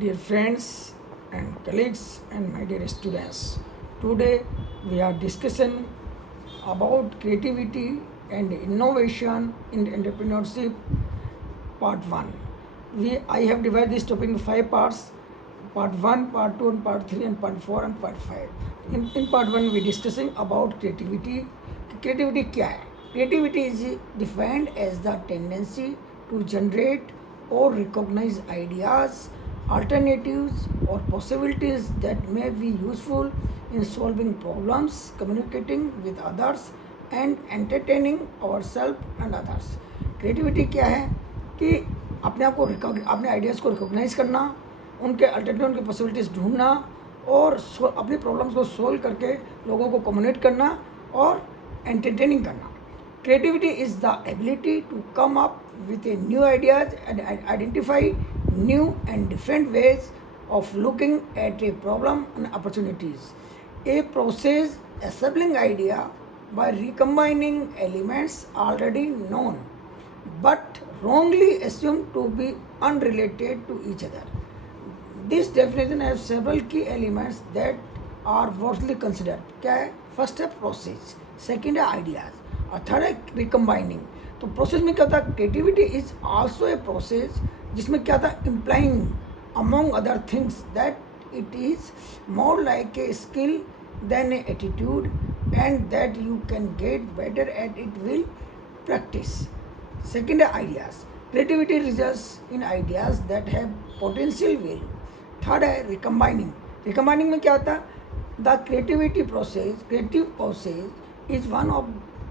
dear friends and colleagues and my dear students. Today we are discussing about creativity and innovation in entrepreneurship part 1. I have divided this topic into 5 parts. Part 1, part 2 and part 3 and part 4 and part 5. In part 1 we discussing about creativity. Creativity क्या है? Creativity is defined as the tendency to generate or recognize ideas, alternatives or possibilities that may be useful in solving problems, communicating with others and entertaining ourselves and others. Creativity क्या है कि अपने आप को अपने ideas को recognise करना, उनके अल्टरनेटिव, उनकी पॉसिबिलिटीज़ ढूंढना और अपनी प्रॉब्लम्स को सोल्व करके लोगों को कम्युनिकेट करना और एंटरटेनिंग करना. Creativity is the ability to come up with a new ideas and identify new and different ways of looking at a problem and opportunities. A process assembling idea by recombining elements already known but wrongly assumed to be unrelated to each other. This definition has several key elements that are worthily considered. क्या है? First है process, second है ideas और third है recombining. तो process में क्या होता है? Creativity is also a process जिसमें क्या था? Implying among other things that it is more like a skill than a attitude and that you can get better at it will practice. Second है ideas. Creativity results in ideas that have potential value. Third है recombining. रिकम्बाइनिंग में क्या होता है? The creative process is one of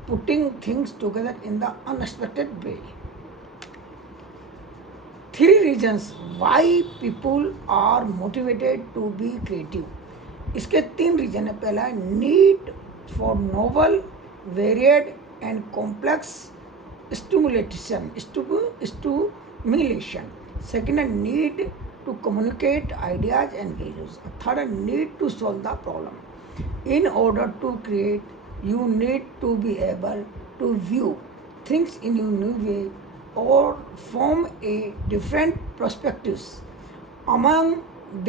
putting things together in the unexpected way. 3 reasons why people are motivated to be creative. इसके 3 reason है. पहला है need for novel, varied and complex stimulation. Second है need to communicate ideas and values. Third, need to solve the problem. In order to create, you need to be able to view things in a new way or form a different perspectives. Among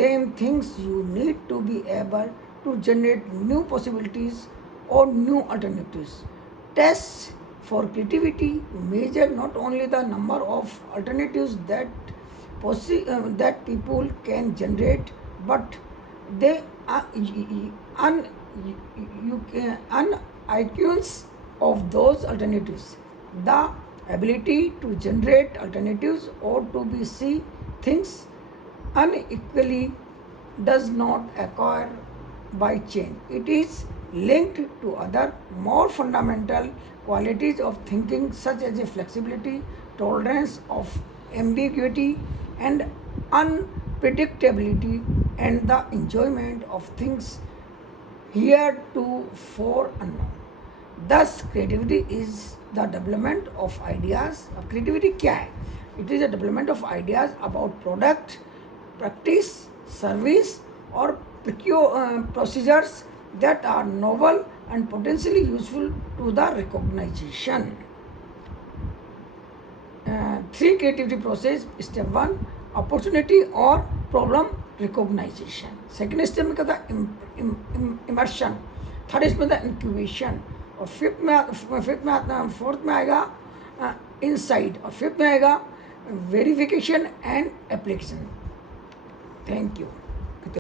them things you need to be able to generate new possibilities or new alternatives. Tests for creativity measure not only the number of alternatives that people can generate, but they IQs of those alternatives. The ability to generate alternatives or to be see things unequally does not acquire by chance. It is linked to other more fundamental qualities of thinking such as a flexibility, tolerance of ambiguity and unpredictability and the enjoyment of things heretofore unknown. Thus, creativity is the development of ideas. Creativity क्या है? It is a development of ideas about product, practice, service or procedures that are novel and potentially useful to the recognition. 3 creativity process. Step 1 opportunity or problem recognition. Second step में क्या था? immersion. Third step में था incubation. और fourth में आएगा insight और fifth में आएगा verification and application. Thank you.